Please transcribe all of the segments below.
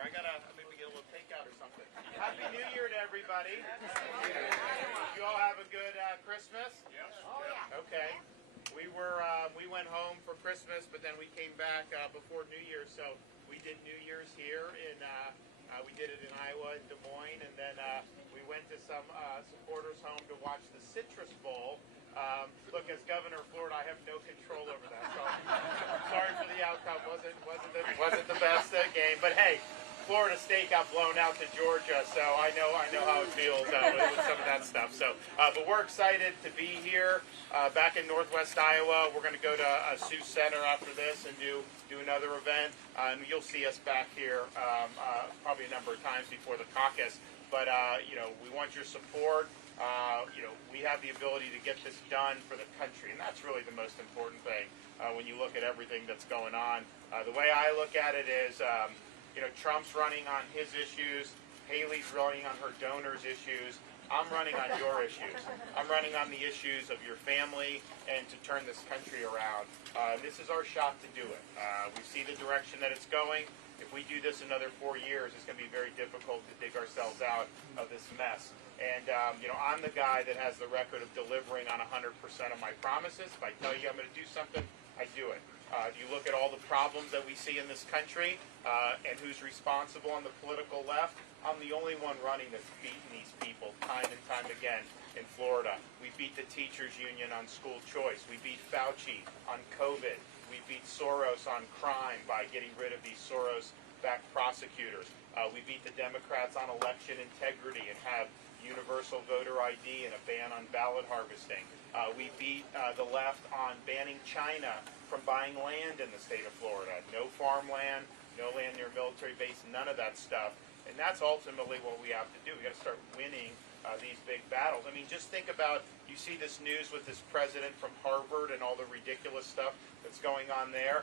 I gotta maybe get a little takeout or something. Happy New Year to everybody. You all have a good Christmas? Yes. Oh, yeah. Okay. We went home for Christmas, but then we came back before New Year's. So we did New Year's here we did it in Iowa, in Des Moines, and then we went to some supporters' home to watch the Citrus Bowl. Look, as governor of Florida, I have no control over that. So sorry for the outcome. Wasn't the best game, but hey, Florida State got blown out to Georgia, so I know how it feels with some of that stuff. So, but we're excited to be here back in Northwest Iowa. We're going to go to Sioux Center after this and do another event, and you'll see us back here probably a number of times before the caucus. But we want your support. We have the ability to get this done for the country, and that's really the most important thing when you look at everything that's going on. The way I look at it is, Trump's running on his issues, Haley's running on her donors' issues. I'm running on your issues. I'm running on the issues of your family and to turn this country around. This is our shot to do it. We see the direction that it's going. If we do this another 4 years, it's going to be very difficult to dig ourselves out of this mess. And, I'm the guy that has the record of delivering on 100% of my promises. If I tell you I'm going to do something, I do it. If you look at all the problems that we see in this country and who's responsible on the political left, I'm the only one running that's beaten these people time and time again in Florida. We beat the teachers union on school choice. We beat Fauci on COVID. We beat Soros on crime by getting rid of these Soros-backed prosecutors. We beat the Democrats on election integrity and have universal voter ID and a ban on ballot harvesting. We beat the left on banning China from buying land in the state of Florida. No farmland, no land near military base, none of that stuff. And that's ultimately what we have to do. We got to start winning these big battles. I mean, just think about, you see this news with this president from Harvard and all the ridiculous stuff that's going on there.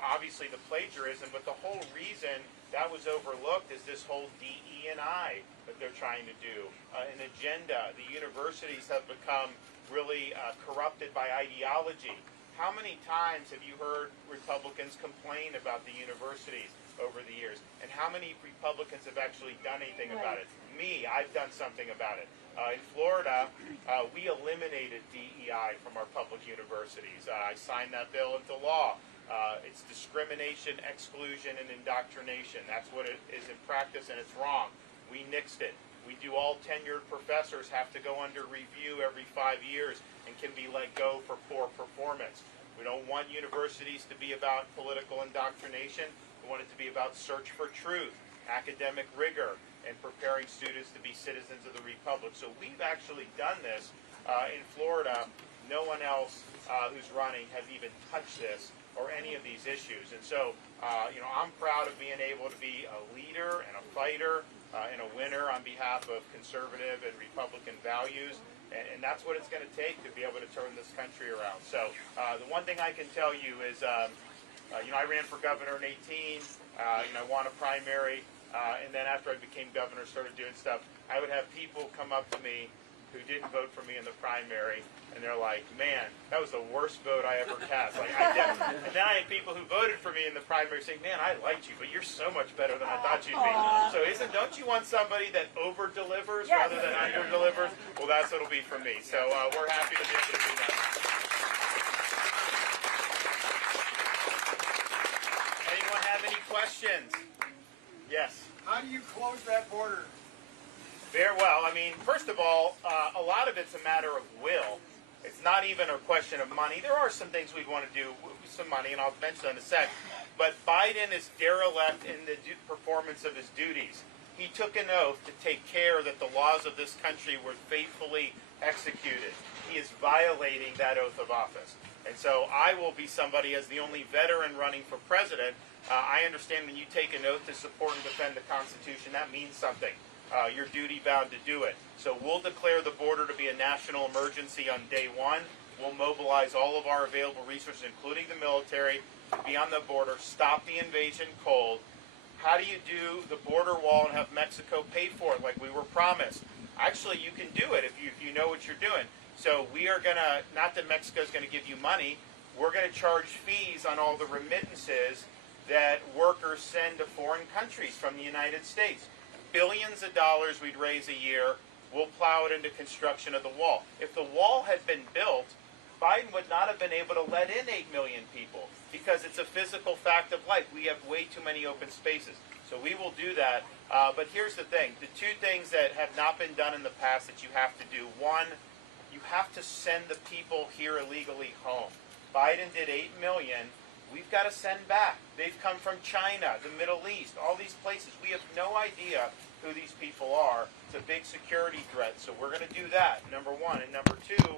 Obviously the plagiarism, but the whole reason that was overlooked is this whole DE&I that they're trying to do. An agenda. The universities have become really corrupted by ideology. How many times have you heard Republicans complain about the universities over the years? And how many Republicans have actually done anything about it? Me, I've done something about it. In Florida, we eliminated DEI from our public universities. I signed that bill into law. It's discrimination, exclusion, and indoctrination. That's what it is in practice, and it's wrong. We nixed it. We do all tenured professors have to go under review every 5 years and can be let go for poor performance. We don't want universities to be about political indoctrination. We want it to be about search for truth, academic rigor, and preparing students to be citizens of the Republic. So we've actually done this in Florida. No one else who's running has even touched this or any of these issues. And so, I'm proud of being able to be a leader and a fighter and a winner on behalf of conservative and Republican values. And that's what it's going to take to be able to turn this country around. So the one thing I can tell you is, I ran for governor in 18. I won a primary. And then after I became governor, started doing stuff, I would have people come up to me who didn't vote for me in the primary, and they're like, man, that was the worst vote I ever cast. And then I had people who voted for me in the primary saying, man, I liked you, but you're so much better than I thought you'd be. So don't you want somebody that over-delivers rather than under-delivers? Well, that's what it'll be for me. So we're happy to be able to do that. Anyone have any questions? Yes. How do you close that border? Very well. I mean, first of all, a lot of it's a matter of will. It's not even a question of money. There are some things we'd want to do with some money, and I'll mention in a sec. But Biden is derelict in the performance of his duties. He took an oath to take care that the laws of this country were faithfully executed. He is violating that oath of office. And so I will be somebody, as the only veteran running for president, I understand when you take an oath to support and defend the Constitution, that means something. You're duty-bound to do it. So we'll declare the border to be a national emergency on day one. We'll mobilize all of our available resources, including the military, to be on the border, stop the invasion cold. How do you do the border wall and have Mexico pay for it like we were promised? Actually, you can do it if you know what you're doing. So we are going to, not that Mexico is going to give you money, we're going to charge fees on all the remittances that workers send to foreign countries from the United States. Billions of dollars we'd raise a year. We'll plow it into construction of the wall. If the wall had been built, Biden would not have been able to let in 8 million people because it's a physical fact of life. We have way too many open spaces. So we will do that. But here's the thing. The two things that have not been done in the past that you have to do. One, you have to send the people here illegally home. Biden did 8 million. We've got to send back. They've come from China, the Middle East, all these places. We have no idea who these people are. It's a big security threat. So we're going to do that, number one. And number two,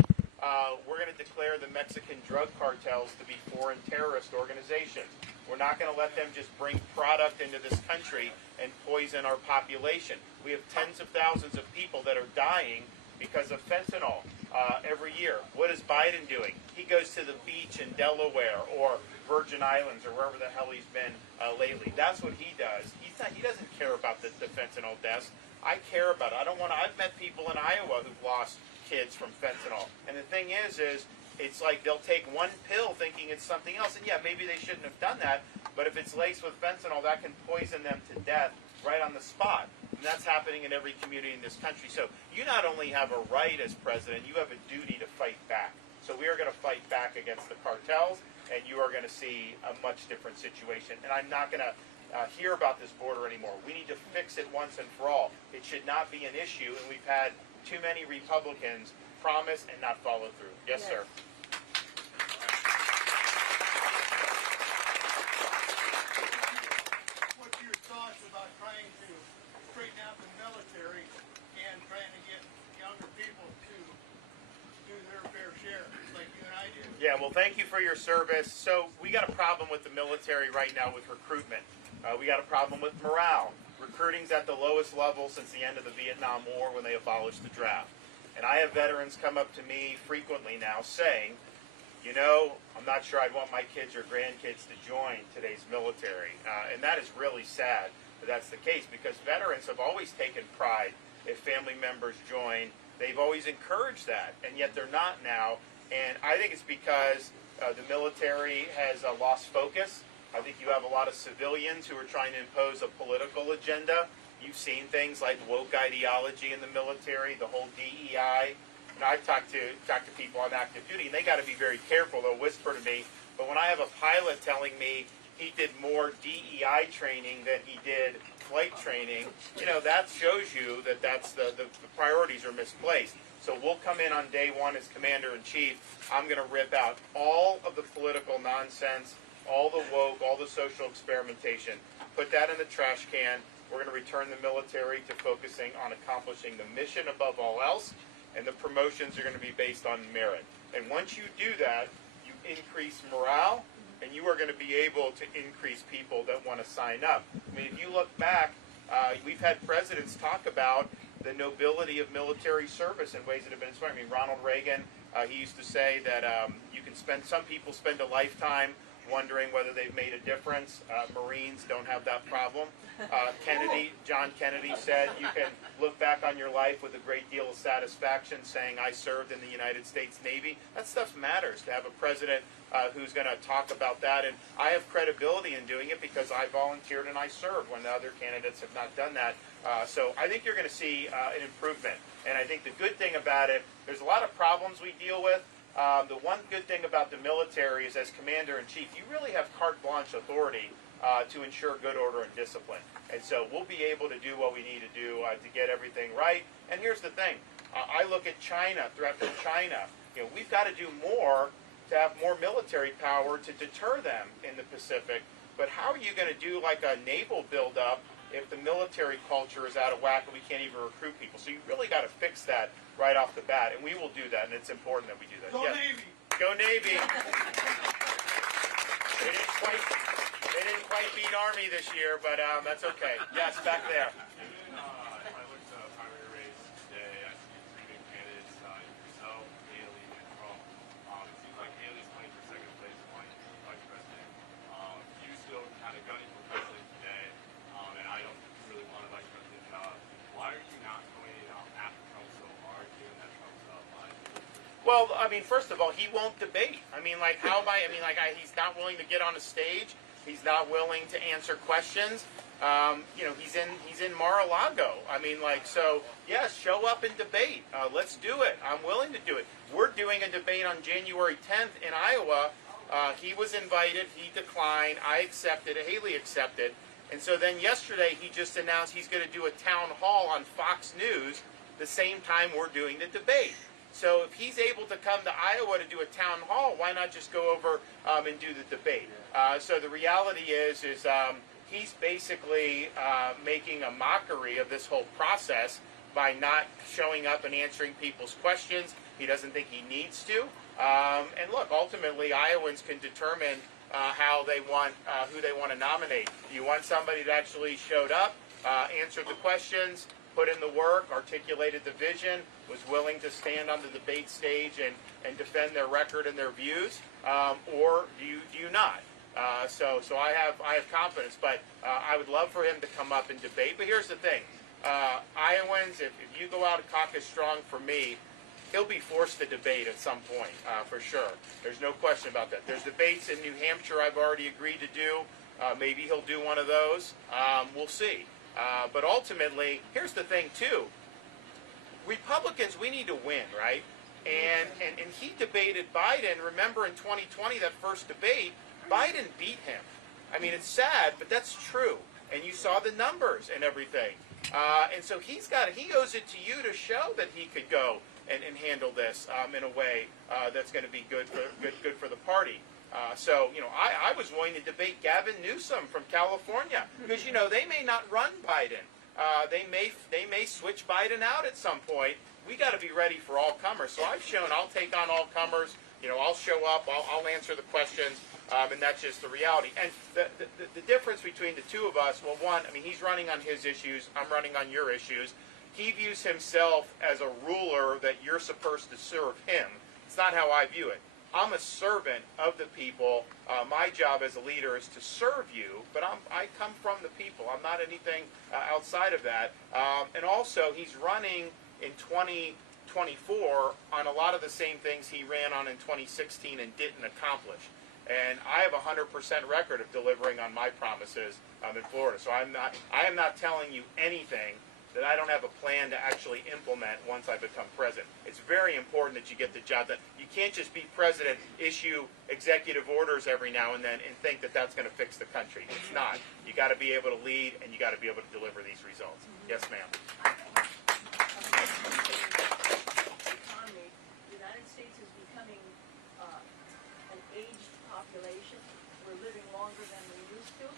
we're going to declare the Mexican drug cartels to be foreign terrorist organizations. We're not going to let them just bring product into this country and poison our population. We have tens of thousands of people that are dying because of fentanyl every year. What is Biden doing? He goes to the beach in Delaware or Virgin Islands or wherever the hell he's been lately. That's what he does. He doesn't care about the fentanyl deaths. I care about it. I've met people in Iowa who've lost kids from fentanyl. And the thing is it's like they'll take one pill thinking it's something else. And yeah, maybe they shouldn't have done that. But if it's laced with fentanyl, that can poison them to death right on the spot. And that's happening in every community in this country. So you not only have a right as president, you have a duty to fight back. So we are going to fight back against the cartels, and you are going to see a much different situation. And I'm not going to hear about this border anymore. We need to fix it once and for all. It should not be an issue, and we've had too many Republicans promise and not follow through. Yes, sir. What's your thoughts about trying to straighten out the military and trying to get younger people to do their fair share, like you and I do? Yeah, well, thank you for your service. So we got a problem with the military right now with recruitment. We got a problem with morale. Recruiting's at the lowest level since the end of the Vietnam War when they abolished the draft. And I have veterans come up to me frequently now saying, you know, I'm not sure I'd want my kids or grandkids to join today's military. And that is really sad that that's the case because veterans have always taken pride if family members join. They've always encouraged that, and yet they're not now. And I think it's because the military has lost focus. I think you have a lot of civilians who are trying to impose a political agenda. You've seen things like woke ideology in the military, the whole DEI. And I've talked to people on active duty, and they got to be very careful. They'll whisper to me. But when I have a pilot telling me he did more DEI training than he did flight training, you know, that shows you that that's the priorities are misplaced. So we'll come in on day one as commander-in-chief. I'm going to rip out all of the political nonsense, all the woke, all the social experimentation, put that in the trash can. We're going to return the military to focusing on accomplishing the mission above all else, and the promotions are going to be based on merit. And once you do that, you increase morale, and you are going to be able to increase people that want to sign up. I mean, if you look back, we've had presidents talk about the nobility of military service in ways that have been inspiring. I mean, Ronald Reagan, he used to say that some people spend a lifetime wondering whether they've made a difference. Marines don't have that problem. John Kennedy said you can look back on your life with a great deal of satisfaction saying, I served in the United States Navy. That stuff matters, to have a president who's going to talk about that. And I have credibility in doing it because I volunteered and I served when the other candidates have not done that. So I think you're going to see an improvement. And I think the good thing about it, there's a lot of problems we deal with. The one good thing about the military is as commander-in-chief, you really have carte blanche authority to ensure good order and discipline. And so we'll be able to do what we need to do to get everything right. And here's the thing. I look at China, threat from China. You know, we've got to do more to have more military power to deter them in the Pacific. But how are you going to do like a naval buildup if the military culture is out of whack and we can't even recruit people? So you really got to fix that right off the bat, and we will do that, and it's important that we do that. Go yes. Navy! Go Navy! They didn't quite beat Army this year, but that's okay. Yes, back there. If I looked at the primary race today, I see three big candidates, yourself, Haley, and Trump. It seems like Haley's playing for second place, wanting to be vice president. You still kind of gunning for president today, and I don't really want a vice president job. Why are you not going after Trump so hard, given that Trump's Well, I mean, first of all, he won't debate. I mean, like, how am I mean, like, he's not willing to get on a stage. He's not willing to answer questions. He's in Mar-a-Lago. I mean, so yes, show up and debate. Let's do it. I'm willing to do it. We're doing a debate on January 10th in Iowa. He was invited. He declined. I accepted. Haley accepted. And so then yesterday he just announced he's going to do a town hall on Fox News the same time we're doing the debate. So if he's able to come to Iowa to do a town hall, why not just go over and do the debate? So the reality is he's basically making a mockery of this whole process by not showing up and answering people's questions. He doesn't think he needs to. And look, ultimately, Iowans can determine how they want, who they want to nominate. You want somebody that actually showed up, answered the questions, put in the work, articulated the vision, was willing to stand on the debate stage and defend their record and their views, or do you not? So I have confidence, but I would love for him to come up and debate. But here's the thing, Iowans, if you go out and caucus strong for me, he'll be forced to debate at some point, for sure. There's no question about that. There's debates in New Hampshire I've already agreed to do. Maybe he'll do one of those. We'll see. But ultimately, here's the thing, too. Republicans, we need to win, right? And he debated Biden. Remember in 2020, that first debate, Biden beat him. I mean, it's sad, but that's true. And you saw the numbers and everything. And so he owes it to you to show that he could go and handle this in a way that's going to be good for the party. So I was willing to debate Gavin Newsom from California because they may not run Biden. They may switch Biden out at some point. We got to be ready for all comers. So I've shown I'll take on all comers. I'll show up. I'll answer the questions. And that's just the reality. And the difference between the two of us, well, one, I mean, he's running on his issues. I'm running on your issues. He views himself as a ruler that you're supposed to serve him. It's not how I view it. I'm a servant of the people. My job as a leader is to serve you, but I come from the people. I'm not anything outside of that. And also, he's running in 2024 on a lot of the same things he ran on in 2016 and didn't accomplish. And I have a 100% record of delivering on my promises in Florida. So I am not telling you anything that I don't have a plan to actually implement once I become president. It's very important that you get the job done. You can't just be president, issue executive orders every now and then, and think that that's going to fix the country. It's not. You got to be able to lead, and you got to be able to deliver these results. Yes, ma'am. Economy, the United States is becoming an aged population. We're living longer than we used to,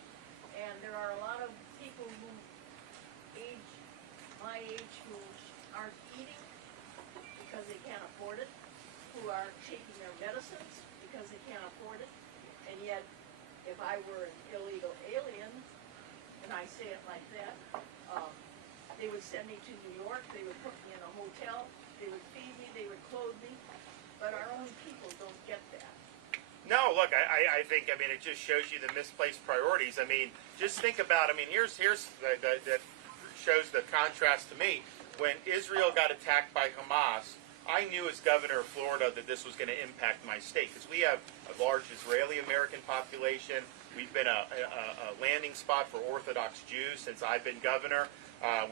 and there are a lot of people who my age who aren't eating because they can't afford it, who are taking their medicines because they can't afford it, and yet if I were an illegal alien, and I say it like that, they would send me to New York, they would put me in a hotel, they would feed me, they would clothe me, but our own people don't get that. No, look, I think, I mean, it just shows you the misplaced priorities. I mean, just think about, I mean, here's the shows the contrast to me. When Israel got attacked by Hamas, I knew as governor of Florida that this was going to impact my state because we have a large Israeli-American population. We've been a landing spot for Orthodox Jews since I've been governor.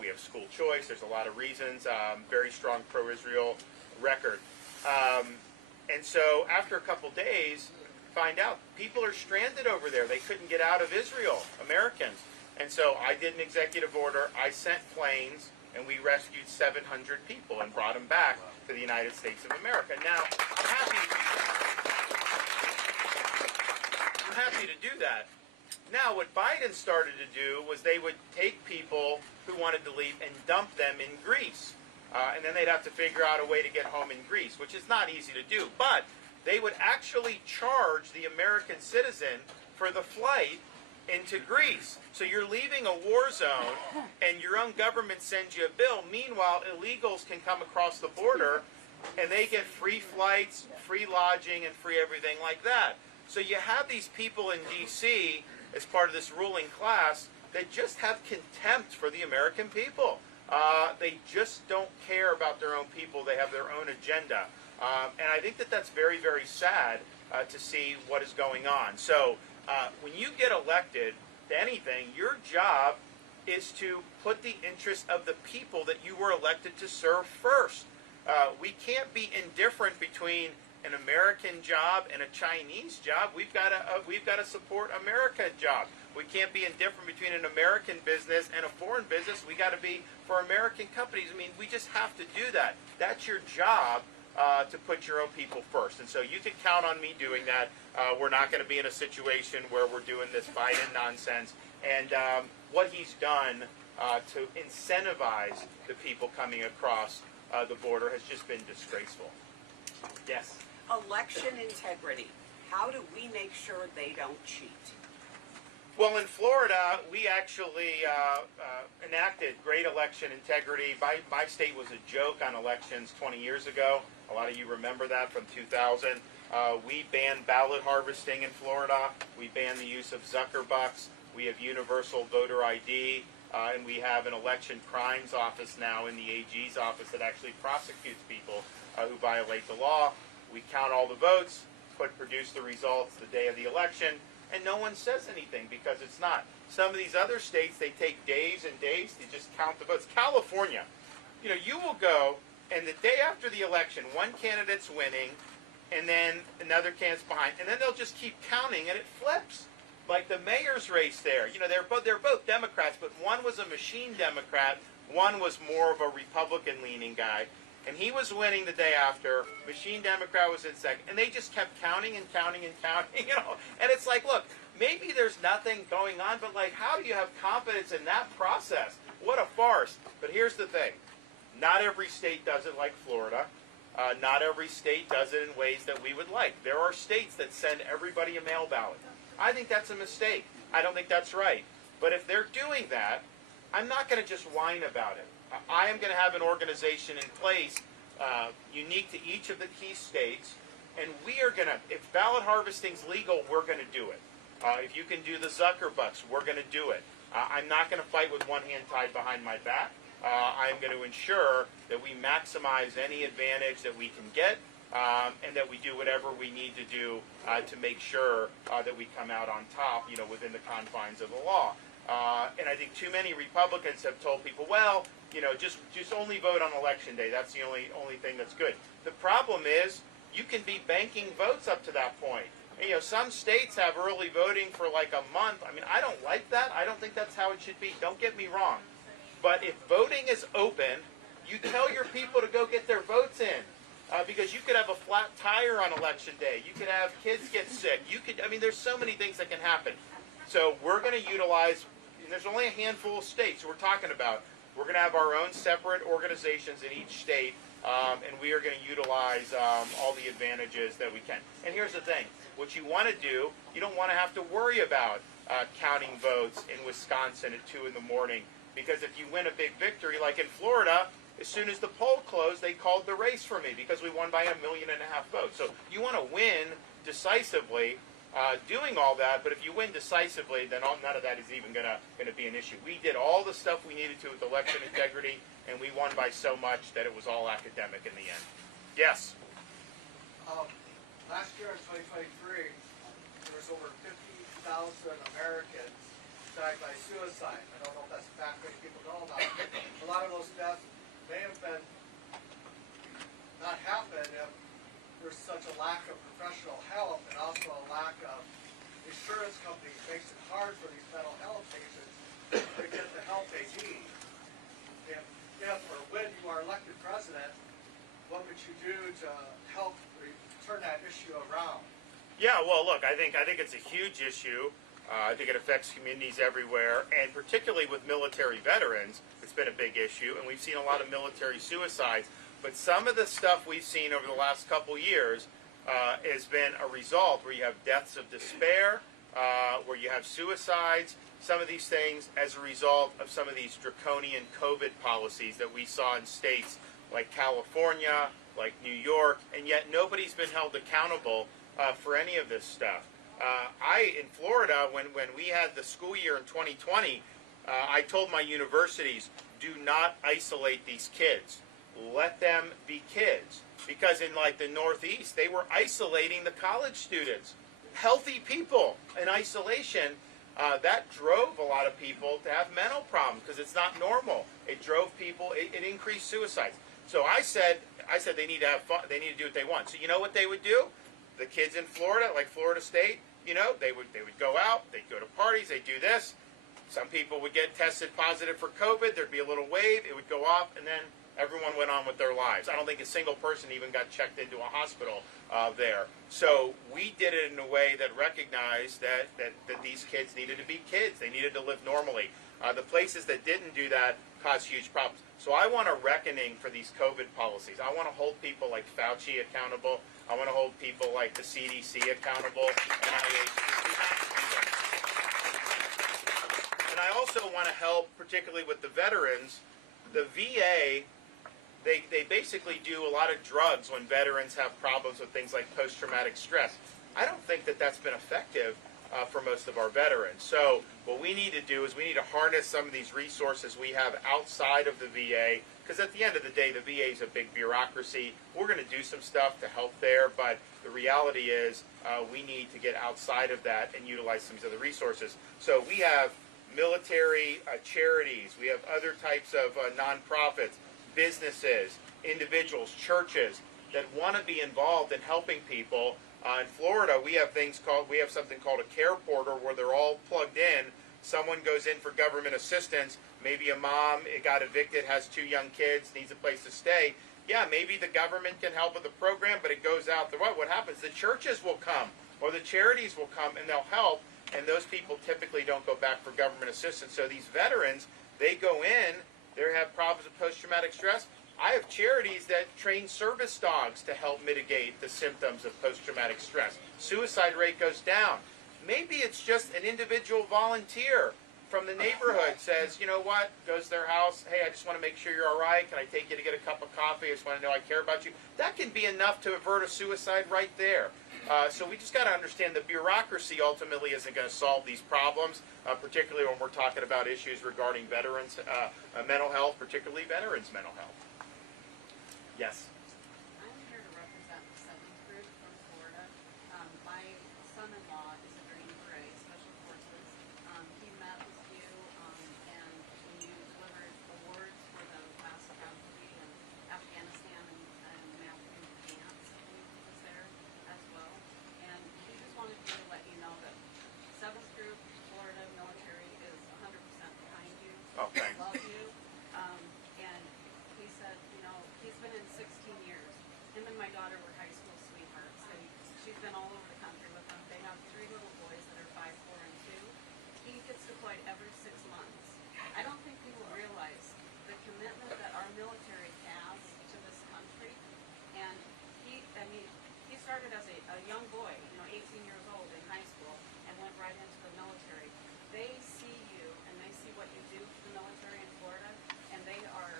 We have school choice. There's a lot of reasons. Very strong pro-Israel record. And so after a couple days, find out people are stranded over there. They couldn't get out of Israel, Americans. And so I did an executive order. I sent planes, and we rescued 700 people and brought them back to the United States of America. Now, I'm happy to do that. Now, what Biden started to do was they would take people who wanted to leave and dump them in Greece. And then they'd have to figure out a way to get home in Greece, which is not easy to do. But they would actually charge the American citizen for the flight into Greece. So you're leaving a war zone and your own government sends you a bill. Meanwhile, illegals can come across the border and they get free flights, free lodging, and free everything like that. So you have these people in D.C. as part of this ruling class that just have contempt for the American people. They just don't care about their own people. They have their own agenda. And I think that that's very, very sad to see what is going on. So when you get elected to anything, your job is to put the interest of the people that you were elected to serve first. We can't be indifferent between an American job and a Chinese job. We've got to support America job. We can't be indifferent between an American business and a foreign business. We got to be for American companies. I mean, we just have to do that. That's your job, to put your own people first. And so you can count on me doing that. We're not going to be in a situation where we're doing this Biden nonsense. And what he's done to incentivize the people coming across the border has just been disgraceful. Yes? Election integrity. How do we make sure they don't cheat? Well, in Florida, we actually enacted great election integrity. My state was a joke on elections 20 years ago. A lot of you remember that from 2000. We banned ballot harvesting in Florida. We banned the use of Zuckerbucks. We have universal voter ID. And we have an election crimes office now in the AG's office that actually prosecutes people who violate the law. We count all the votes, produce the results the day of the election, and no one says anything because it's not. Some of these other states, they take days and days to just count the votes. California, you will go, and the day after the election, one candidate's winning, and then another candidate's behind, and then they'll just keep counting, and it flips. Like the mayor's race there, they're both Democrats, but one was a machine Democrat, one was more of a Republican-leaning guy, and he was winning the day after. Machine Democrat was in second, and they just kept counting and counting and counting, And it's like, look, maybe there's nothing going on, but like, how do you have confidence in that process? What a farce! But here's the thing: not every state does it like Florida. Not every state does it in ways that we would like. There are states that send everybody a mail ballot. I think that's a mistake. I don't think that's right. But if they're doing that, I'm not going to just whine about it. I am going to have an organization in place unique to each of the key states, and we are going to, if ballot harvesting's legal, we're going to do it. If you can do the Zuckerbucks, we're going to do it. I'm not going to fight with one hand tied behind my back. I'm going to ensure that we maximize any advantage that we can get, and that we do whatever we need to do to make sure that we come out on top, within the confines of the law. And I think too many Republicans have told people, well, just only vote on election day. That's the only thing that's good. The problem is you can be banking votes up to that point. And, some states have early voting for like a month. I mean, I don't like that. I don't think that's how it should be. Don't get me wrong. But if voting is open, you tell your people to go get their votes in. Because you could have a flat tire on election day. You could have kids get sick. There's so many things that can happen. So we're going to utilize, and there's only a handful of states we're talking about. We're going to have our own separate organizations in each state, and we are going to utilize all the advantages that we can. And here's the thing. What you want to do, you don't want to have to worry about counting votes in Wisconsin at 2 in the morning. Because if you win a big victory, like in Florida, as soon as the poll closed, they called the race for me because we won by 1.5 million votes. So you want to win decisively doing all that, but if you win decisively, then none of that is even going to be an issue. We did all the stuff we needed to with election integrity, and we won by so much that it was all academic in the end. Yes? Last year in 2023, there was over 50,000 Americans died by suicide. I don't know if that's a fact many people know about. A lot of those deaths may have been not happened if there's such a lack of professional help and also a lack of insurance companies. It makes it hard for these mental health patients to get the help they need. If or when you are elected president, what would you do to help turn that issue around? Yeah, well, look, I think it's a huge issue. I think it affects communities everywhere, and particularly with military veterans, it's been a big issue, and we've seen a lot of military suicides. But some of the stuff we've seen over the last couple years has been a result where you have deaths of despair, where you have suicides, some of these things as a result of some of these draconian COVID policies that we saw in states like California, like New York, and yet nobody's been held accountable for any of this stuff. In Florida, when we had the school year in 2020, I told my universities, do not isolate these kids. Let them be kids. Because in like the Northeast, they were isolating the college students. healthy people in isolation. That drove a lot of people to have mental problems because it's not normal. It drove people. It increased suicides. So I said they need to have fun. They need to do what they want. So you know what they would do? The kids in Florida, like Florida State, you know, they would go out. They'd go to parties. They'd do this. Some people would get tested positive for COVID. There'd be a little wave. It would go off, and then everyone went on with their lives. I don't think a single person even got checked into a hospital there. So we did it in a way that recognized that these kids needed to be kids. They needed to live normally. The places that didn't do that caused huge problems. So I want a reckoning for these COVID policies. I want to hold people like Fauci accountable. I want to hold people like the CDC accountable. And I also want to help, particularly with the veterans. The VA, they basically do a lot of drugs when veterans have problems with things like post-traumatic stress. I don't think that that's been effective for most of our veterans. So what we need to do is we need to harness some of these resources we have outside of the VA, because at the end of the day, the VA is a big bureaucracy. We're going to do some stuff to help there, but the reality is we need to get outside of that and utilize some of the resources. So we have military charities, we have other types of nonprofits, businesses, individuals, churches that want to be involved in helping people. In Florida, we have something called a care portal where they're all plugged in. Someone goes in for government assistance. Maybe a mom got evicted, has 2 young kids, needs a place to stay. Yeah, maybe the government can help with the program, but it goes out the what happens? The churches will come, or the charities will come, and they'll help. And those people typically don't go back for government assistance. So these veterans, they go in, they have problems with post-traumatic stress. I have charities that train service dogs to help mitigate the symptoms of post-traumatic stress. Suicide rate goes down. Maybe it's just an individual volunteer from the neighborhood says, you know what, goes to their house, hey, I just want to make sure you're all right. Can I take you to get a cup of coffee? I just want to know I care about you. That can be enough to avert a suicide right there. So we just got to understand the bureaucracy ultimately isn't going to solve these problems, particularly when we're talking about issues regarding veterans' mental health, particularly veterans' mental health. Yes? I'm here to represent the 7th group from Florida. My son-in-law is a Green Beret, Special Forces. He met with you, and when you delivered awards for the last tragedy in Afghanistan and African camps, he was there as well. And he just wanted me to let you know that 7th group, Florida military is 100% behind you. Oh, thanks. Love you. And he said, you know, he's been in 16 years. Him and my daughter were high school sweethearts. She's been all over the country with them. They have 3 little boys that are 5, 4, and 2. He gets deployed every 6 months. I don't think people realize the commitment that our military has to this country. And he started as a young boy, you know, 18 years old in high school, and went right into the military. They see you and they see what you do for the military in Florida, and they are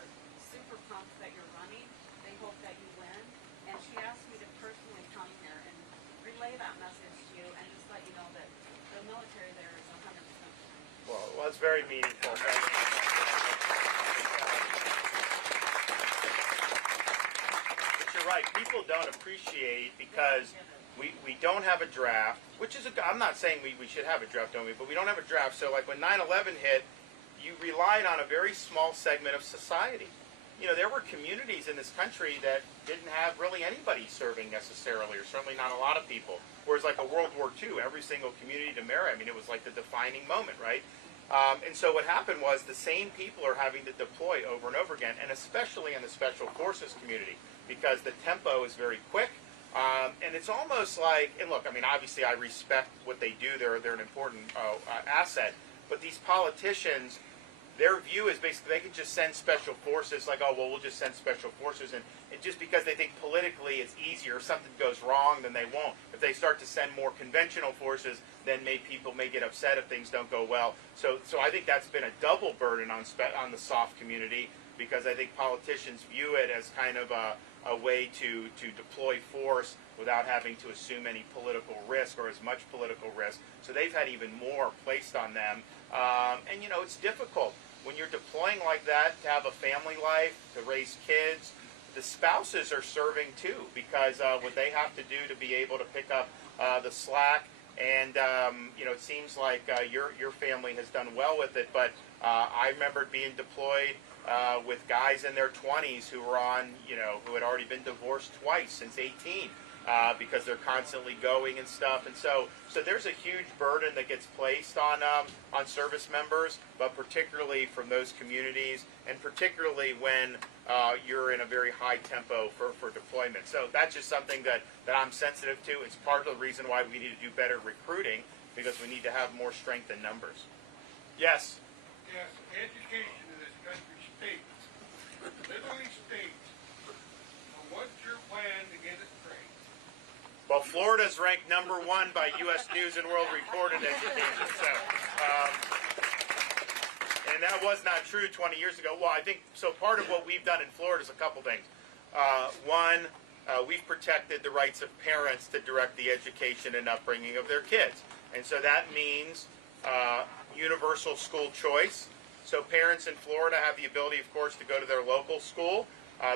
super pumped that you're running. They hope that you win. And she asked me to personally come here and relay that message to you and just let you know that the military there is 100%. Well, that's very meaningful. Thank you. But you're right. People don't appreciate because we don't have a draft, which is I'm not saying we should have a draft, don't we? But we don't have a draft. So like when 9/11 hit, you relied on a very small segment of society. You know, there were communities in this country that didn't have really anybody serving necessarily, or certainly not a lot of people. Whereas like a World War II, every single community to marry, I mean, it was like the defining moment, right? And so what happened was the same people are having to deploy over and over again, and especially in the Special Forces community, because the tempo is very quick. And it's almost like, and look, I mean, obviously I respect what they do. They're an important asset. But these politicians, their view is basically they can just send special forces, like, oh, well, we'll just send special forces. And just because they think politically it's easier, if something goes wrong, then they won't. If they start to send more conventional forces, then people may get upset if things don't go well. So I think that's been a double burden on the soft community, because I think politicians view it as kind of a way to deploy force without having to assume any political risk or as much political risk. So they've had even more placed on them. And, you know, it's difficult when you're deploying like that to have a family life, to raise kids. The spouses are serving too, because what they have to do to be able to pick up the slack, And it seems like your family has done well with it. But I remember being deployed with guys in their 20s who were on, who had already been divorced twice since 18. Because they're constantly going and stuff, and so there's a huge burden that gets placed on service members, but particularly from those communities, and particularly when you're in a very high tempo for deployment. So that's just something that I'm sensitive to. It's part of the reason why we need to do better recruiting, because we need to have more strength in numbers. Yes. Yes, education in this country stinks. Literally stinks. So what's your plan to get it straight? Well, Florida's ranked #1 by U.S. News and World Report in education. So, and that was not true 20 years ago. Well, I think so. Part of what we've done in Florida is a couple things. One, we've protected the rights of parents to direct the education and upbringing of their kids, and so that means universal school choice. So parents in Florida have the ability, of course, to go to their local school.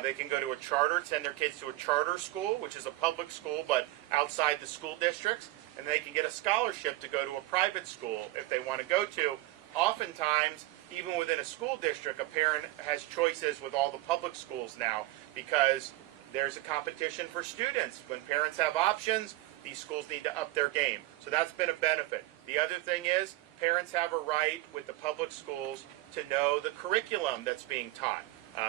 They can go to a charter, send their kids to a charter school, which is a public school, but outside the school districts, and they can get a scholarship to go to a private school if they want to go to. Oftentimes, even within a school district, a parent has choices with all the public schools now, because there's a competition for students. When parents have options, these schools need to up their game. So that's been a benefit. The other thing is, parents have a right with the public schools to know the curriculum that's being taught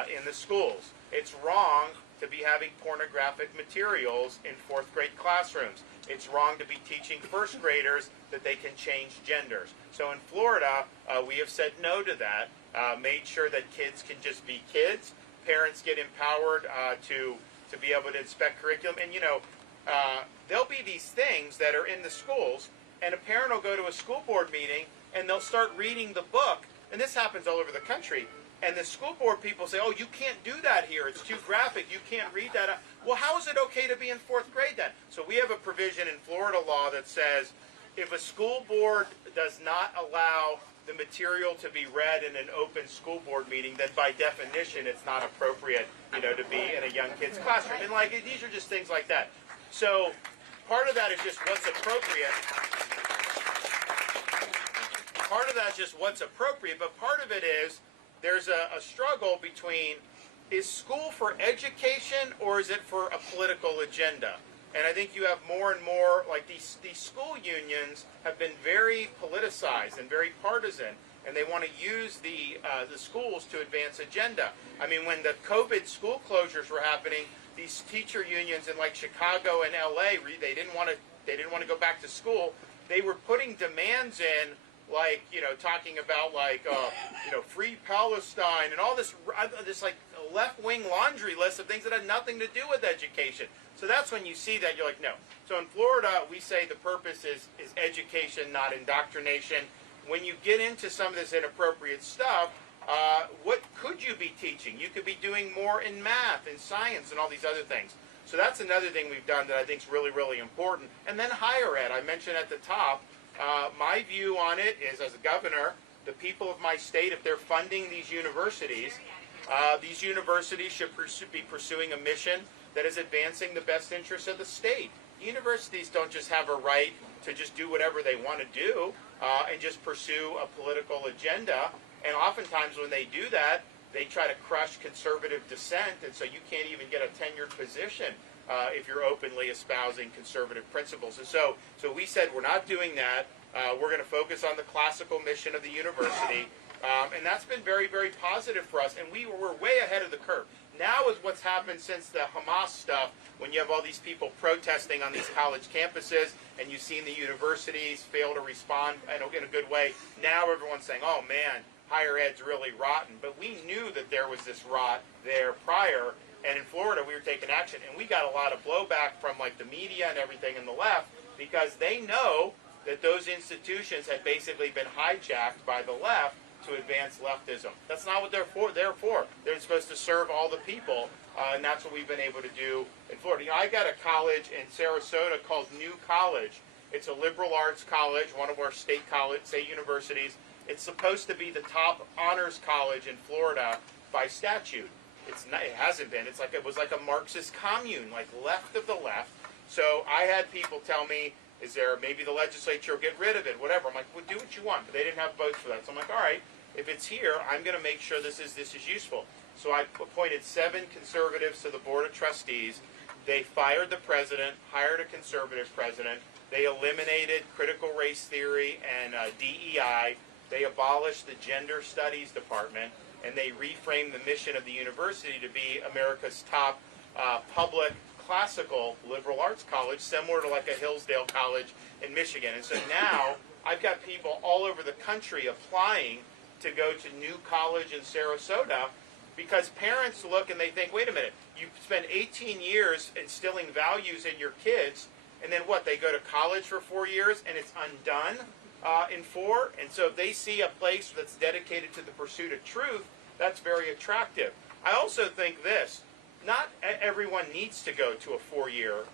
in the schools. It's wrong to be having pornographic materials in 4th grade classrooms. It's wrong to be teaching 1st graders that they can change genders. So in Florida, we have said no to that, made sure that kids can just be kids. Parents get empowered to be able to inspect curriculum. And there'll be these things that are in the schools, and a parent will go to a school board meeting and they'll start reading the book. And this happens all over the country. And the school board people say, oh, you can't do that here. It's too graphic. You can't read that. Well, how is it okay to be in 4th grade then? So we have a provision in Florida law that says if a school board does not allow the material to be read in an open school board meeting, then by definition it's not appropriate, to be in a young kid's classroom. And these are just things like that. So part of that is just what's appropriate. Part of that is just what's appropriate, but part of it is there's a struggle between, is school for education or is it for a political agenda? And I think you have more and more, like these school unions have been very politicized and very partisan, and they want to use the schools to advance agenda. I mean, when the COVID school closures were happening, these teacher unions in like Chicago and LA, they didn't want to go back to school. They were putting demands in, like, talking about free Palestine and all this like left-wing laundry list of things that had nothing to do with education. So that's when you see that, you're like, no. So in Florida, we say the purpose is education, not indoctrination. When you get into some of this inappropriate stuff, what could you be teaching? You could be doing more in math and science and all these other things. So that's another thing we've done that I think is really, really important. And then higher ed, I mentioned at the top, my view on it is, as a governor, the people of my state, if they're funding these universities should be pursuing a mission that is advancing the best interests of the state. Universities don't just have a right to just do whatever they want to do and just pursue a political agenda. And oftentimes when they do that, they try to crush conservative dissent, and so you can't even get a tenured position if you're openly espousing conservative principles. And so we said we're not doing that. We're going to focus on the classical mission of the university, and that's been very, very positive for us. And we're way ahead of the curve. Now is what's happened since the Hamas stuff, when you have all these people protesting on these college campuses, and you've seen the universities fail to respond in a good way. Now everyone's saying, oh man, higher ed's really rotten. But we knew that there was this rot there prior. And in Florida, we were taking action, and we got a lot of blowback from like the media and everything in the left, because they know that those institutions had basically been hijacked by the left to advance leftism. That's not what they're for. They're supposed to serve all the people, and that's what we've been able to do in Florida. I got a college in Sarasota called New College. It's a liberal arts college, one of our state universities. It's supposed to be the top honors college in Florida by statute. It's not, it hasn't been. It was like a Marxist commune, like left of the left. So I had people tell me Is there, maybe the legislature will get rid of it, whatever. I'm like, well, do what you want, but they didn't have votes for that. So I'm like, all right, if it's here, I'm going to make sure this is useful. So I appointed 7 conservatives to the Board of Trustees. They fired the president, hired a conservative president. They eliminated critical race theory and DEI. They abolished the Gender Studies Department, and they reframed the mission of the university to be America's top public classical liberal arts college, similar to like a Hillsdale College in Michigan. And so now I've got people all over the country applying to go to New College in Sarasota, because parents look and they think, wait a minute, you spend 18 years instilling values in your kids, and then what, they go to college for 4 years and it's undone in 4? And so if they see a place that's dedicated to the pursuit of truth, that's very attractive. I also think this, not everyone needs to go to a 4-year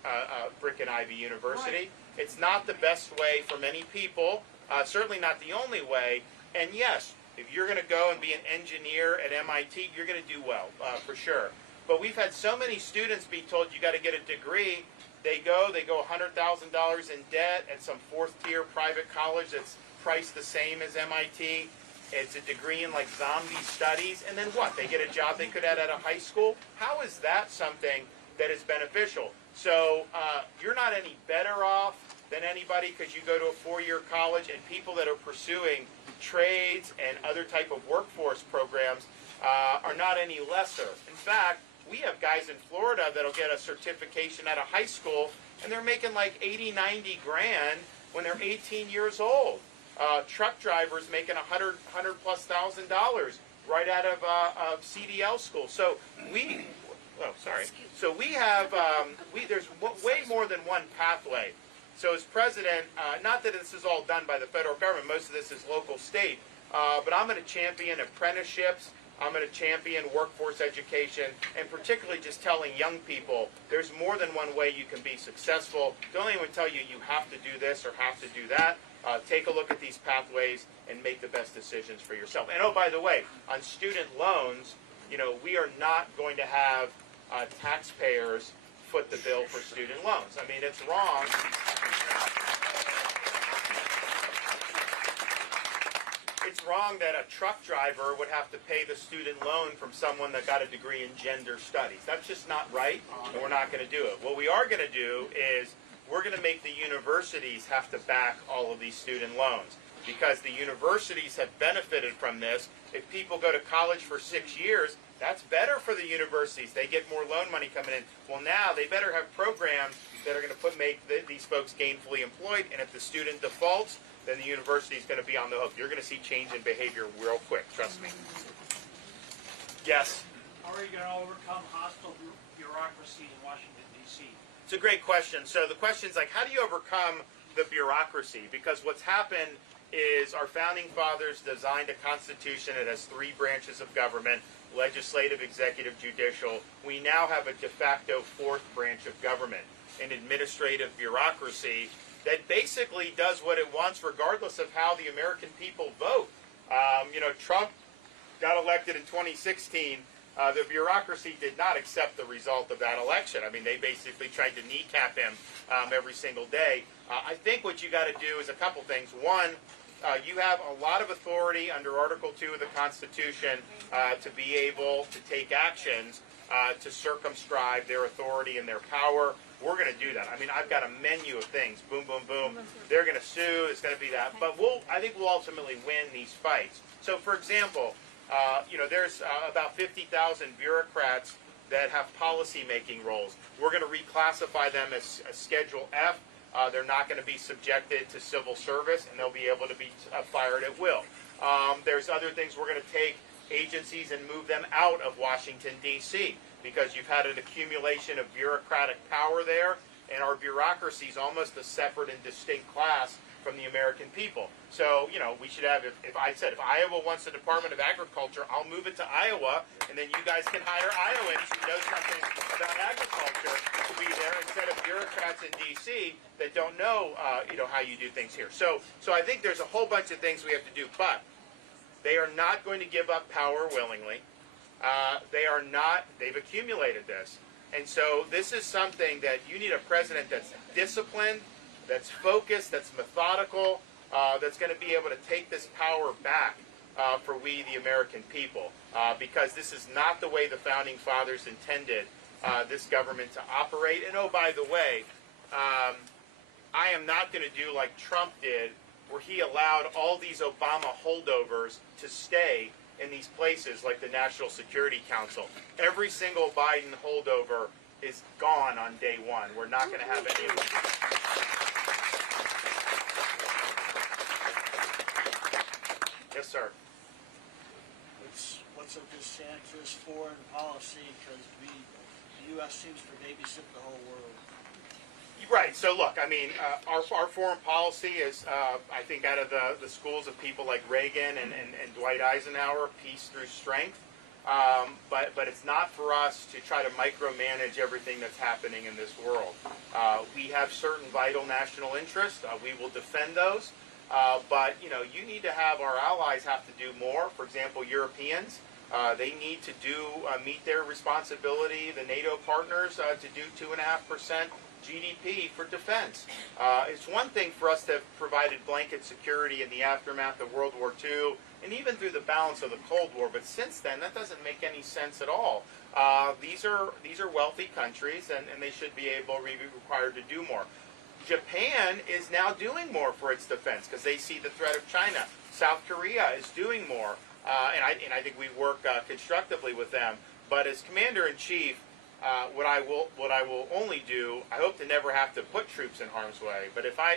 brick and Ivy university. Right. It's not the best way for many people, certainly not the only way. And yes, if you're going to go and be an engineer at MIT, you're going to do well, for sure. But we've had so many students be told you got to get a degree. They go $100,000 in debt at some 4th-tier private college that's priced the same as MIT. It's a degree in like zombie studies, and then what? They get a job they could have at a high school? How is that something that is beneficial? So you're not any better off than anybody because you go to a 4-year college, and people that are pursuing trades and other type of workforce programs are not any lesser. In fact, we have guys in Florida that'll get a certification at a high school, and they're making like 80, 90 grand when they're 18 years old. Truck drivers making $100,000+ right out of CDL school. So we have there's way more than one pathway. So as president, not that this is all done by the federal government, most of this is local, state, but I'm going to champion apprenticeships. I'm going to champion workforce education, and particularly just telling young people there's more than one way you can be successful. Don't anyone tell you you have to do this or have to do that. Take a look at these pathways and make the best decisions for yourself. And oh, by the way, on student loans, we are not going to have taxpayers foot the bill for student loans. I mean, it's wrong. It's wrong that a truck driver would have to pay the student loan from someone that got a degree in gender studies. That's just not right, and we're not going to do it. What we are going to do is we're going to make the universities have to back all of these student loans, because the universities have benefited from this. If people go to college for 6 years, that's better for the universities. They get more loan money coming in. Well, now they better have programs that are going to make these folks gainfully employed, and if the student defaults, then the university is going to be on the hook. You're going to see change in behavior real quick, trust me. Yes? How are you going to overcome hostile bureaucracy in Washington, D.C.? It's a great question. So the question is like, how do you overcome the bureaucracy? Because what's happened is our founding fathers designed a constitution that has 3 branches of government: legislative, executive, judicial. We now have a de facto 4th branch of government, an administrative bureaucracy that basically does what it wants regardless of how the American people vote. Trump got elected in 2016. The bureaucracy did not accept the result of that election. I mean, they basically tried to kneecap him every single day. I think what you got to do is a couple things. One, you have a lot of authority under Article 2 of the Constitution to be able to take actions to circumscribe their authority and their power. We're going to do that. I mean, I've got a menu of things. Boom, boom, boom. They're going to sue. It's going to be that. But I think we'll ultimately win these fights. So, for example, there's about 50,000 bureaucrats that have policy-making roles. We're going to reclassify them as Schedule F. They're not going to be subjected to civil service, and they'll be able to be fired at will. There's other things. We're going to take agencies and move them out of Washington, D.C., because you've had an accumulation of bureaucratic power there, and our bureaucracy is almost a separate and distinct class from the American people. So, we should have, if Iowa wants a Department of Agriculture, I'll move it to Iowa, and then you guys can hire Iowans who know something about agriculture to be there, instead of bureaucrats in D.C. that don't know, how you do things here. So I think there's a whole bunch of things we have to do, but they are not going to give up power willingly. They've accumulated this. And so this is something that you need a president that's disciplined that's focused, that's methodical, that's going to be able to take this power back for we, the American people, because this is not the way the Founding Fathers intended this government to operate. And oh, by the way, I am not going to do like Trump did, where he allowed all these Obama holdovers to stay in these places like the National Security Council. Every single Biden holdover is gone on day one. We're not going to have any of them. Yes, sir. What's of DeSantis foreign policy? Because the U.S. seems to babysit the whole world. Right. So look, I mean, our foreign policy is, I think, out of the schools of people like Reagan and Dwight Eisenhower, peace through strength. But it's not for us to try to micromanage everything that's happening in this world. We have certain vital national interests. We will defend those. But you know, you need to have our allies have to do more. For example, Europeans. They need to meet their responsibility. The NATO partners to do 2.5% GDP for defense. It's one thing for us to have provided blanket security in the aftermath of World War II and even through the balance of the Cold War, but since then that doesn't make any sense at all. These are wealthy countries, and they should be required to do more. Japan is now doing more for its defense because they see the threat of China. South Korea is doing more, and I think we work constructively with them. But as Commander-in-Chief, what I will only do, I hope to never have to put troops in harm's way. But if I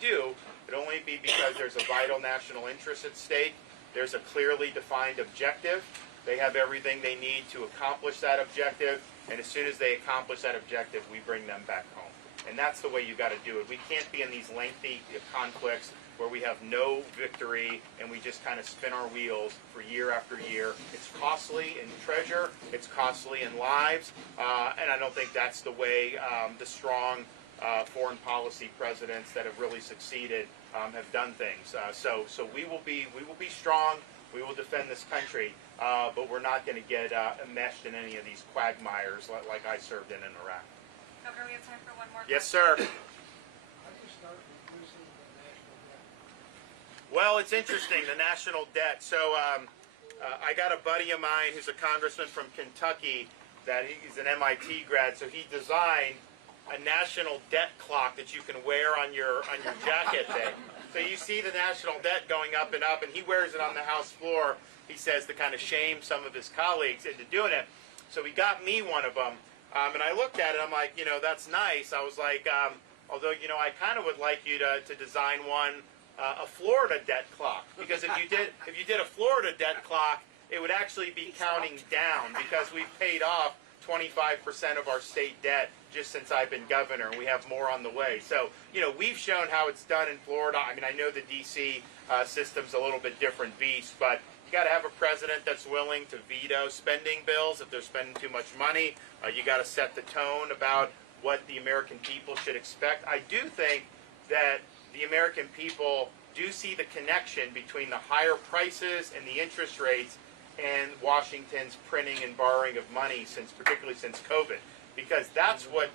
do, it'll only be because there's a vital national interest at stake. There's a clearly defined objective. They have everything they need to accomplish that objective, and as soon as they accomplish that objective, we bring them back home. And that's the way you've got to do it. We can't be in these lengthy conflicts where we have no victory and we just kind of spin our wheels for year after year. It's costly in treasure, it's costly in lives, and I don't think that's the way the strong foreign policy presidents that have really succeeded have done things. So we will be strong. We will defend this country, but we're not going to get enmeshed in any of these quagmires like I served in Iraq. Governor, we have time for one more. Yes, sir. Well, it's interesting, the national debt. So I got a buddy of mine who's a congressman from Kentucky that he's an MIT grad, so he designed a national debt clock that you can wear on your jacket thing. So you see the national debt going up, and he wears it on the House floor, he says, to kind of shame some of his colleagues into doing it. So he got me one of them. And I looked at it, I'm like, you know, that's nice. I was like, although, you know, I kind of would like you to design one, a Florida debt clock. Because if you did a Florida debt clock, it would actually be counting down because we've paid off 25% of our state debt just since I've been governor, and we have more on the way. So, you know, we've shown how it's done in Florida. I mean, I know the D.C. System's a little bit different beast, but you got to have a president that's willing to veto spending bills if they're spending too much money. You got to set the tone about what the American people should expect. I do think that the American people do see the connection between the higher prices and the interest rates and Washington's printing and borrowing of money, particularly since COVID, because that's what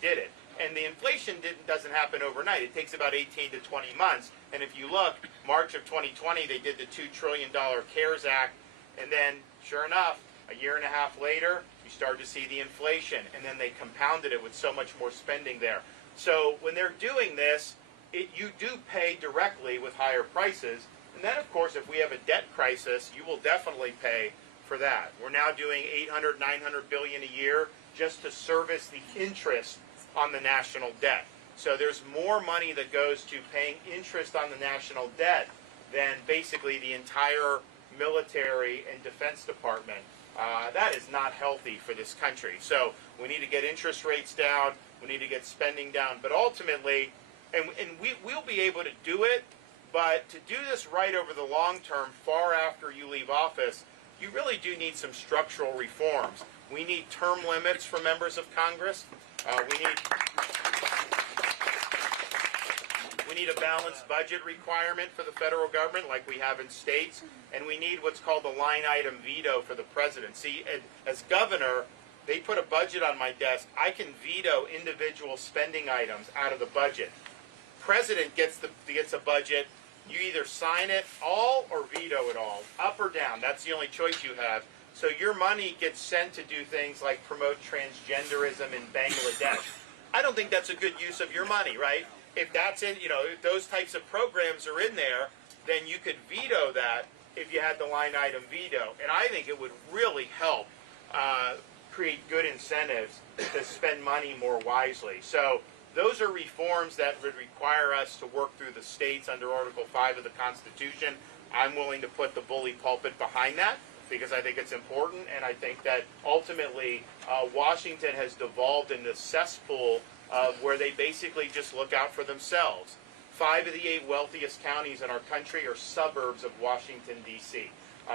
did it. And the inflation doesn't happen overnight. It takes about 18 to 20 months. And if you look, March of 2020, they did the $2 trillion CARES Act, and then, sure enough, a year and a half later, you start to see the inflation, and then they compounded it with so much more spending there. So when they're doing this, you do pay directly with higher prices. And then, of course, if we have a debt crisis, you will definitely pay for that. We're now doing $800, $900 billion a year just to service the interest on the national debt. So there's more money that goes to paying interest on the national debt than basically the entire military and defense department. That is not healthy for this country. So we need to get interest rates down. We need to get spending down. But ultimately, and we'll be able to do it, but to do this right over the long term, far after you leave office, you really do need some structural reforms. We need term limits for members of Congress. We need a balanced budget requirement for the federal government like we have in states, and we need what's called a line item veto for the president. See, as governor, they put a budget on my desk. I can veto individual spending items out of the budget. president gets a budget, you either sign it all or veto it all, up or down. That's the only choice you have. So your money gets sent to do things like promote transgenderism in Bangladesh. I don't think that's a good use of your money, right? If that's in, if those types of programs are in there, then you could veto that if you had the line item veto. And I think it would really help create good incentives to spend money more wisely. So those are reforms that would require us to work through the states under Article 5 of the Constitution. I'm willing to put the bully pulpit behind that because I think it's important, and I think that ultimately Washington has devolved into this cesspool of where they basically just look out for themselves. 5 of the 8 wealthiest counties in our country are suburbs of Washington, D.C.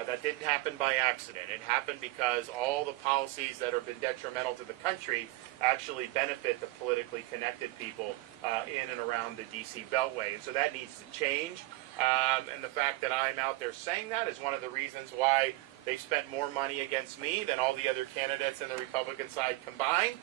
That didn't happen by accident. It happened because all the policies that have been detrimental to the country actually benefit the politically connected people in and around the D.C. Beltway. And so that needs to change. And the fact that I'm out there saying that is one of the reasons why they've spent more money against me than all the other candidates in the Republican side combined,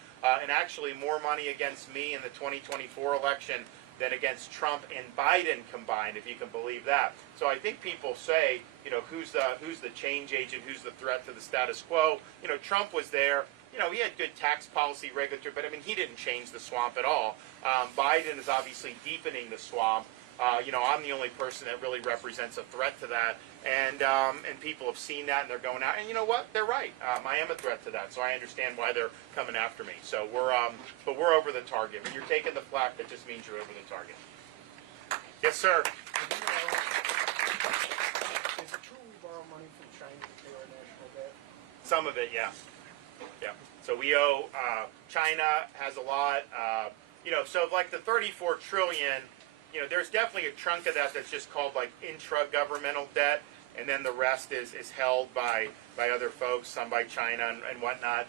and actually more money against me in the 2024 election than against Trump and Biden combined, if you can believe that. So I think people say, who's the change agent, who's the threat to the status quo? Trump was there. He had good tax policy, regulatory, but he didn't change the swamp at all. Biden is obviously deepening the swamp. I'm the only person that really represents a threat to that, and people have seen that, and they're going out. And you know what? They're right. I am a threat to that, so I understand why they're coming after me. So we're over the target. When you're taking the flak, that just means you're over the target. Yes, sir. Is it true we borrow money from China to pay our national debt? Some of it, yeah. Yeah. So we owe. China has a lot. So like the 34 trillion. There's definitely a chunk of that that's just called like intra-governmental debt, and then the rest is held by other folks, some by China and whatnot.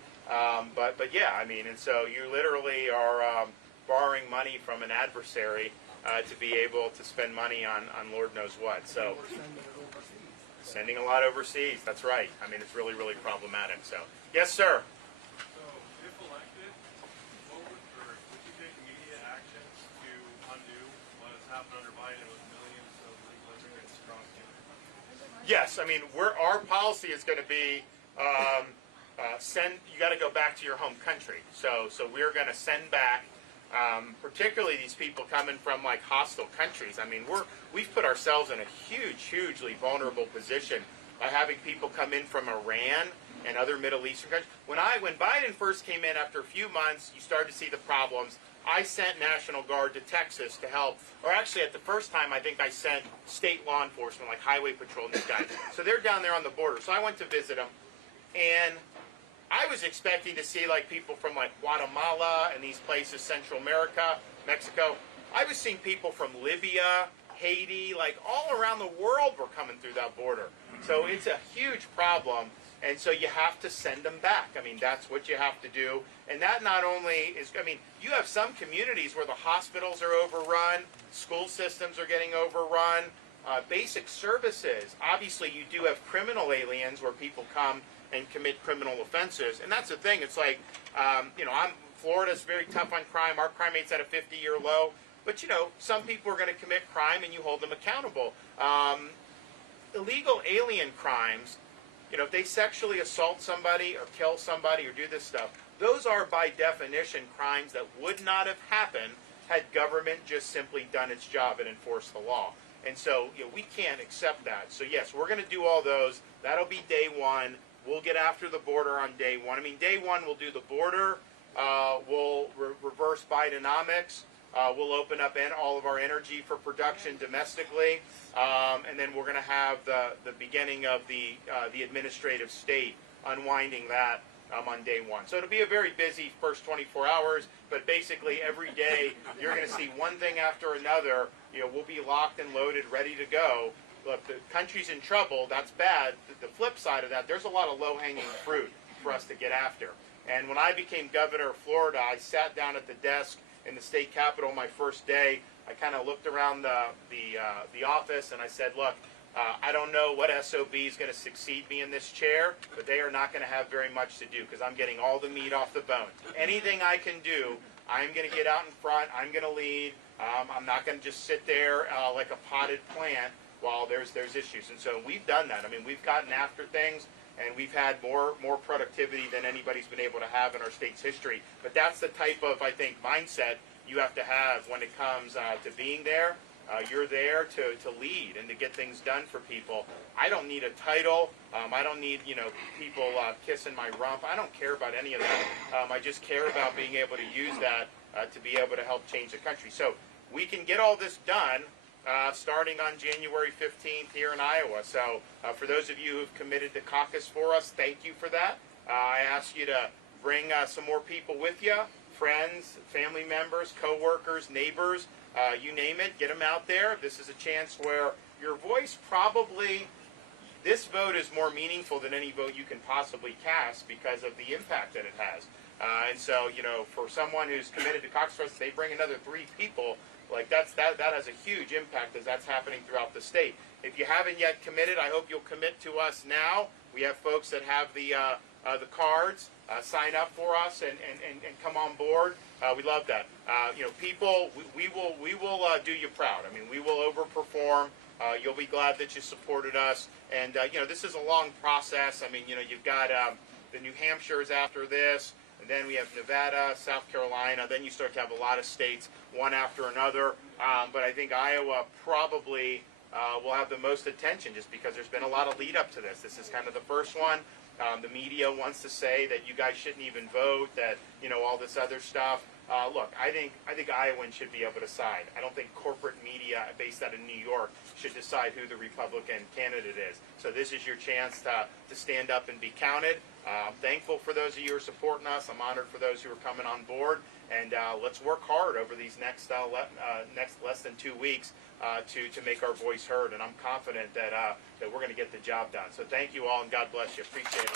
But yeah, and so you literally are borrowing money from an adversary to be able to spend money on Lord knows what. So We're sending it overseas. sending a lot overseas. That's right. It's really, really problematic. So yes, sir. So, if elected, would you take immediate actions to undo what has happened under Biden with millions of legal immigrants across Canada? Yes, our policy is going to be you got to go back to your home country. So we're going to send back, particularly these people coming from like hostile countries. We've put ourselves in a hugely vulnerable position by having people come in from Iran and other Middle Eastern countries. When Biden first came in, after a few months, you started to see the problems. I sent National Guard to Texas to help, or actually at the first time I think I sent state law enforcement, like Highway Patrol and these guys. So they're down there on the border. So I went to visit them, and I was expecting to see like people from like Guatemala and these places, Central America, Mexico. I was seeing people from Libya, Haiti, like all around the world were coming through that border. So it's a huge problem. And so you have to send them back. That's what you have to do. And that not only is, you have some communities where the hospitals are overrun, school systems are getting overrun, basic services. Obviously, you do have criminal aliens where people come and commit criminal offenses. And that's the thing. It's like, Florida's very tough on crime. Our crime rate's at a 50-year low. But, some people are going to commit crime and you hold them accountable. Illegal alien crimes, if they sexually assault somebody or kill somebody or do this stuff, those are by definition crimes that would not have happened had government just simply done its job and enforced the law. And so we can't accept that. So yes, we're going to do all those. That'll be day one. We'll get after the border on day one. Day one we'll do the border. We'll reverse Bidenomics. We'll open up all of our energy for production domestically, and then we're going to have the beginning of the administrative state, unwinding that on day one. So it'll be a very busy first 24 hours, but basically every day you're going to see one thing after another. We'll be locked and loaded, ready to go. Look, the country's in trouble. That's bad. The flip side of that, there's a lot of low-hanging fruit for us to get after. And when I became governor of Florida, I sat down at the desk in the state capitol my first day. I kind of looked around the office and I said, look, I don't know what SOB is going to succeed me in this chair, but they are not going to have very much to do because I'm getting all the meat off the bone. Anything I can do, I'm going to get out in front. I'm going to lead. I'm not going to just sit there like a potted plant while there's issues. And so we've done that. I mean, we've gotten after things, and we've had more productivity than anybody's been able to have in our state's history. But that's the type of, I think, mindset you have to have when it comes to being there. You're there to lead and to get things done for people. I don't need a title. I don't need, people kissing my rump. I don't care about any of that. I just care about being able to use that to be able to help change the country. So we can get all this done starting on January 15th here in Iowa. So for those of you who've committed to caucus for us, thank you for that. I ask you to bring some more people with you, friends, family members, co-workers, neighbors, you name it, get them out there. This is a chance where your voice probably, this vote is more meaningful than any vote you can possibly cast because of the impact that it has. And so, for someone who's committed to caucus for us, they bring another 3 people. Like that has a huge impact as that's happening throughout the state. If you haven't yet committed, I hope you'll commit to us now. We have folks that have the cards. Sign up for us and come on board. We love that. People, we will do you proud. I mean, we will overperform. You'll be glad that you supported us. And this is a long process. I mean, you've got the New Hampshires after this. And then we have Nevada, South Carolina. Then you start to have a lot of states, one after another. But I think Iowa probably will have the most attention just because there's been a lot of lead up to this. This is kind of the first one. The media wants to say that you guys shouldn't even vote, that, all this other stuff. Look, I think Iowans should be able to decide. I don't think corporate media based out of New York should decide who the Republican candidate is. So this is your chance to stand up and be counted. I'm thankful for those of you who are supporting us. I'm honored for those who are coming on board. And let's work hard over these next less than 2 weeks to make our voice heard. And I'm confident that we're going to get the job done. So thank you all, and God bless you. Appreciate it.